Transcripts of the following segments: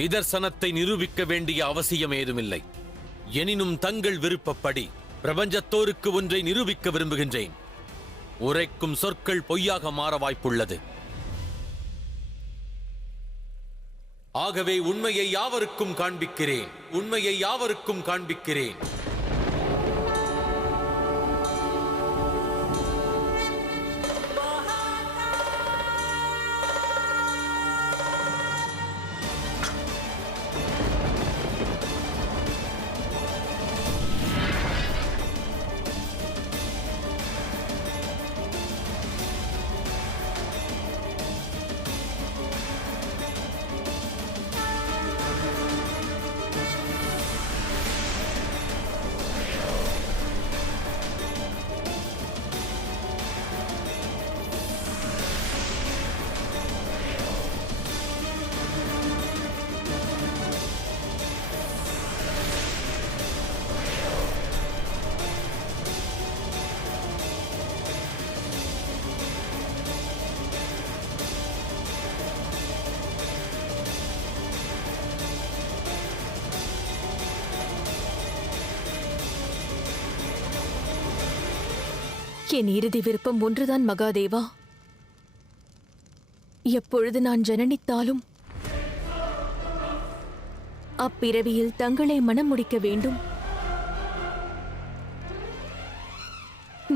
நிதர்சனத்தை நிரூபிக்க வேண்டிய அவசியம் ஏதுமில்லை. எனினும் தங்கள் விருப்பப்படி பிரபஞ்சத்தோருக்கு ஒன்றை நிரூபிக்க விரும்புகின்றேன். உரைக்கும் சொற்கள் பொய்யாக மாற வாய்ப்புள்ளது. ஆகவே உண்மையை யாவருக்கும் காண்பிக்கிறேன். உண்மையை யாவருக்கும் காண்பிக்கிறேன். என் இறுதி விருப்பம் ஒன்றுதான் மகாதேவா. எப்பொழுது நான் ஜனனித்தாலும் அப்பிறவியில் தங்களை மனம் முடிக்க வேண்டும்.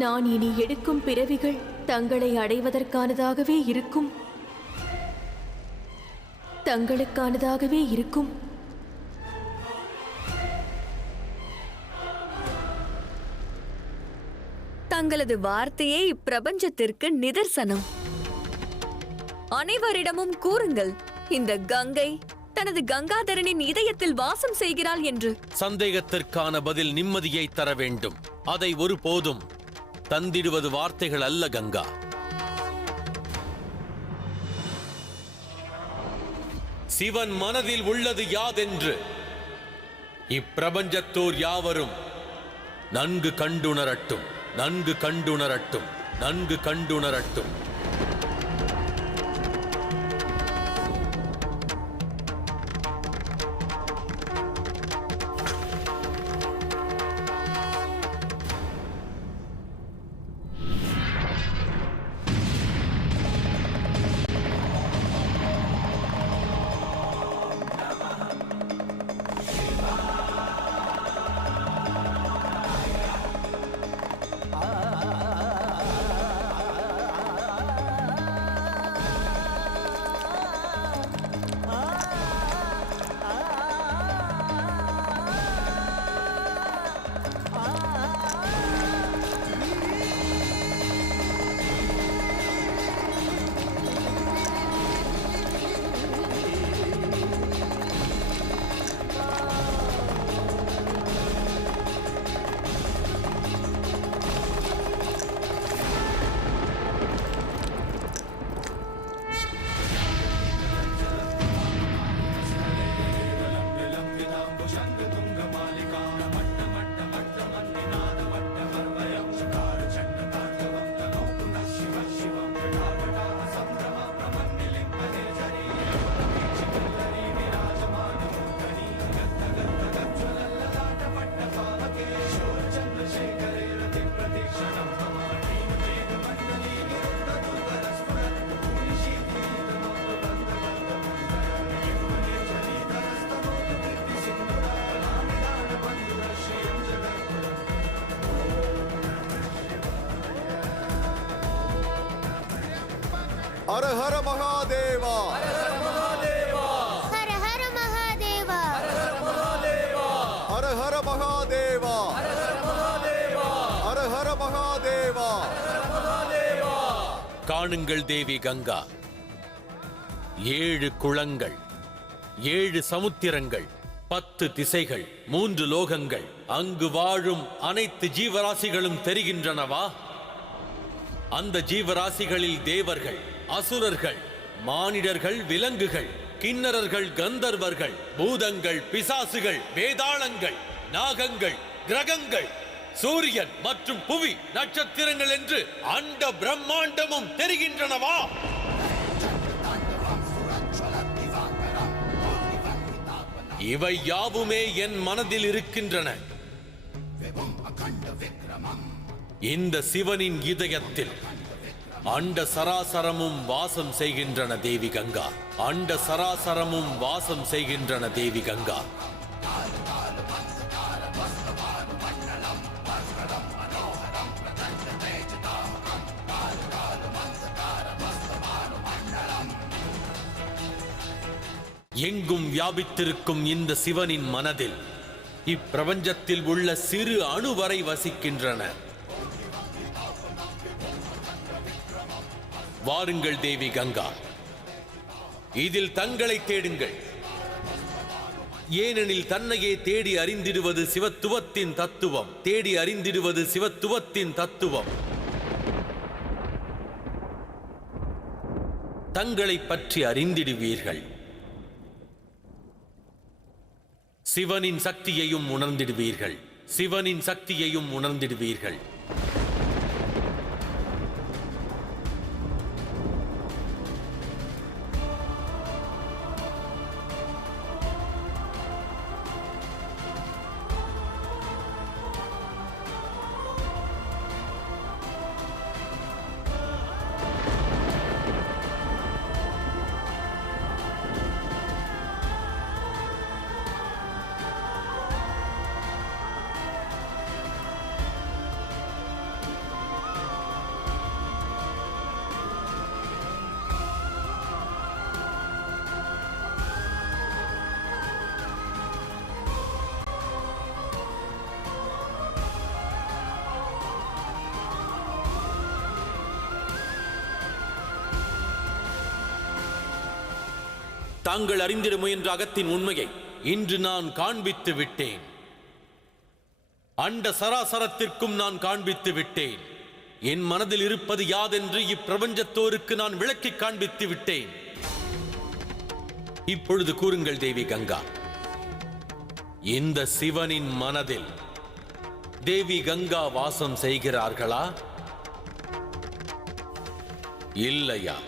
நான் இனி எடுக்கும் பிறவிகள் தங்களை அடைவதற்கானதாகவே இருக்கும், தங்களுக்கானதாகவே இருக்கும். தங்களது வார்த்தையே இப்பிரபஞ்சத்திற்கு நிதர்சனம். அனைவரிடமும் கூறுங்கள், இந்த கங்கை தனது கங்காதரனின் இதயத்தில் வாசம் செய்கிறாள் என்று. சந்தேகத்திற்கான பதில் நிம்மதியை தர வேண்டும். அதை ஒருபோதும் தந்திடுவது வார்த்தைகள் அல்ல கங்கா. சிவன் மனதில் உள்ளது யாதென்று இப்பிரபஞ்சத்தோர் யாவரும் நன்கு கண்டுணரட்டும், நன்கு கண்டுணரட்டும், நன்கு கண்டுணரட்டும். हर हर महादेवा, हर हर महादेवा, हर हर महादेवा, हर हर महादेवा, हर हर महादेवा, हर हर महादेवा, हर हर महादेवा. காணுங்கள் தேவி கங்கா, 7 குளங்கள், 7 சமுத்திரங்கள், 10 திசைகள், 3 லோகங்கள், அங்கு வாழும் அனைத்து ஜீவராசிகளும் தெரிகின்றனவா? அந்த ஜீவராசிகளில் தேவர்கள், அசுரர்கள், மானிடர்கள், விலங்குகள், கிண்ணறர்கள், கந்தர்வர்கள், பூதங்கள், பிசாசுகள், வேதாளங்கள், நாகங்கள், கிரகங்கள், சூரியன் மற்றும் புவி, நட்சத்திரங்கள் என்று அண்ட பிரம்மாண்டமும் தெரிகின்றனவா? இவை யாவுமே என் மனதில் இருக்கின்றன. இந்த சிவனின் இதயத்தில் அண்ட சராசரமும் வாசம் செய்கின்றன தேவி கங்கா. அண்ட சராசரமும் வாசம் செய்கின்றன தேவி கங்கா. எங்கும் வியாபித்திருக்கும் இந்த சிவனின் மனதில் இப்பிரபஞ்சத்தில் உள்ள சிறு அணு வரை வசிக்கின்றன. வாருங்கள் தேவி கங்கா, இதில் தங்களை தேடுங்கள். ஏனெனில் தன்னையே தேடி அறிந்திடுவது சிவத்துவத்தின் தத்துவம். தேடி அறிந்திடுவது சிவத்துவத்தின் தத்துவம். தங்களை பற்றி அறிந்திடுவீர்கள். சிவனின் சக்தியையும் உணர்ந்திடுவீர்கள். சிவனின் சக்தியையும் உணர்ந்திடுவீர்கள். தாங்கள் அறிந்திட முயன்ற அகத்தின் உண்மையை இன்று நான் காண்பித்து விட்டேன். அண்ட சராசரத்திற்கும் நான் காண்பித்து விட்டேன். என் மனதில் இருப்பது யாதென்று இப்பிரபஞ்சத்தோருக்கு நான் விளக்கி காண்பித்து விட்டேன். இப்பொழுது கூறுங்கள் தேவி கங்கா, இந்த சிவனின் மனதில் தேவி கங்கா வாசம் செய்கிறார்களா இல்லையா?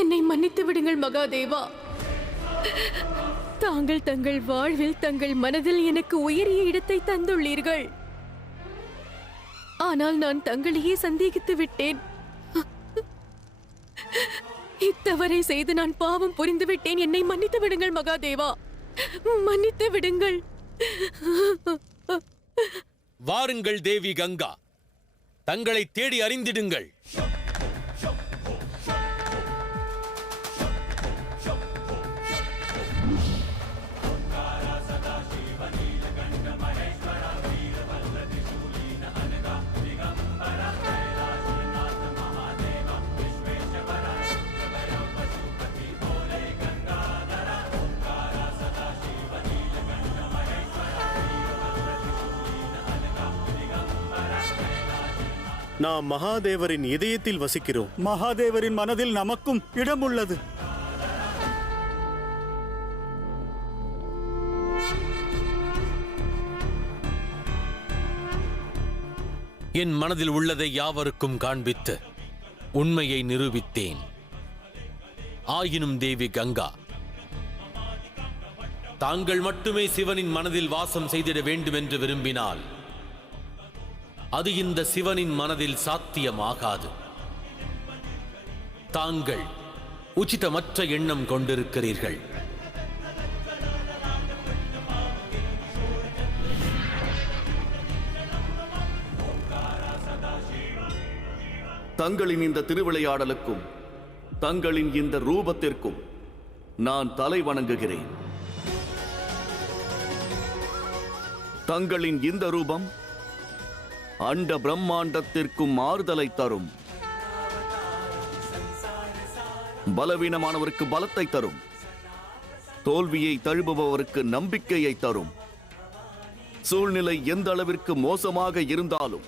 என்னை மன்னித்து விடுங்கள் மகாதேவா. தாங்கள் தங்கள் வாழ்வில் தங்கள் மனதில் எனக்கு உயரிய இடத்தை தந்துள்ளீர்கள். ஆனால் நான் தங்களையே சந்தேகித்து விட்டேன். இத்தவறை செய்து நான் பாவம் புரிந்து விட்டேன். என்னை மன்னித்து விடுங்கள் மகாதேவா, மன்னித்து விடுங்கள். வாருங்கள் தேவி கங்கா, தங்களை தேடி அறிந்திடுங்கள். நாம் மகாதேவரின் இதயத்தில் வசிக்கிறோம். மகாதேவரின் மனதில் நமக்கும் இடம் உள்ளது. என் மனதில் உள்ளதை யாவருக்கும் காண்பித்து உண்மையை நிரூபித்தேன். ஆயினும் தேவி கங்கா, தாங்கள் மட்டுமே சிவனின் மனதில் வாசம் செய்திட வேண்டும் என்று விரும்பினால் அது இந்த சிவனின் மனதில் சாத்தியமாகாது. தாங்கள் உச்சிதமற்ற எண்ணம் கொண்டிருக்கிறீர்கள். தங்களின் இந்த திருவிளையாடலுக்கும் தங்களின் இந்த ரூபத்திற்கும் நான் தலை வணங்குகிறேன். தங்களின் இந்த ரூபம் அண்ட பிரம்மாண்டத்திற்கும் ஆறுதலை தரும். பலவீனமானவருக்கு பலத்தை தரும். தோல்வியை தழுவுபவருக்கு நம்பிக்கையை தரும். சூழ்நிலை எந்த அளவிற்கு மோசமாக இருந்தாலும்,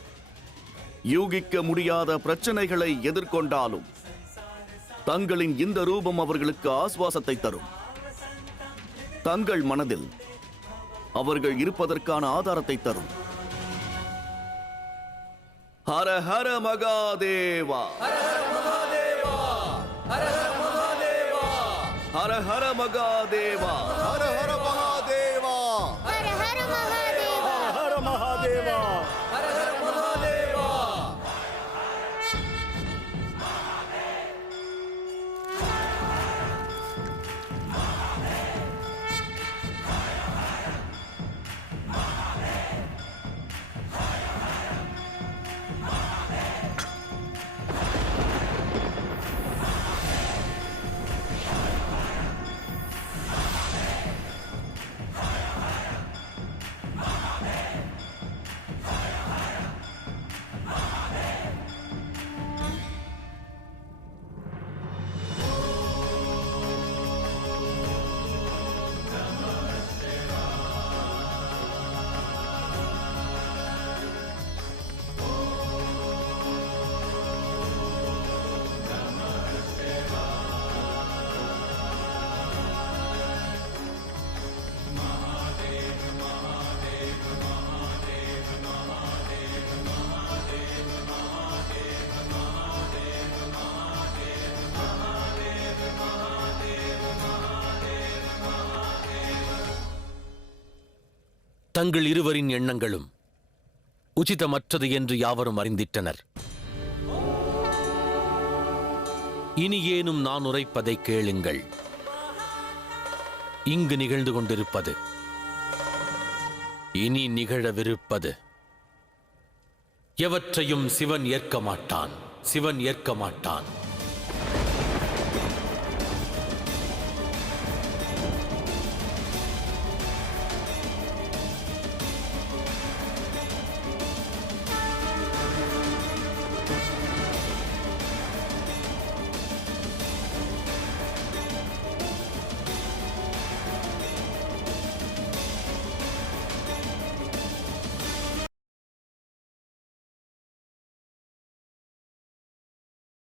யூகிக்க முடியாத பிரச்சனைகளை எதிர்கொண்டாலும் தங்களின் இந்த ரூபம் அவர்களுக்கு ஆசுவாசத்தை தரும். தங்கள் மனதில் அவர்கள் இருப்பதற்கான ஆதாரத்தை தரும். ஹர ஹர மகாதேவா ஹர ஹர மகாதேவா ஹர ஹர மகாதேவா ஹர ஹர மகாதேவா ஹர ஹர மகாதேவா ஹர ஹர மகாதேவா ஹர மகாதேவா ஹர ஹர மகாதேவா தங்கள் இருவரின் எண்ணங்களும் உச்சிதமற்றது என்று யாவரும் அறிந்திட்டனர். இனி ஏனும் நான் உரைப்பதை கேளுங்கள். இங்கு நிகழ்ந்து கொண்டிருப்பது, இனி நிகழவிருப்பது எவற்றையும் சிவன் ஏற்க மாட்டான். சிவன் ஏற்க மாட்டான்.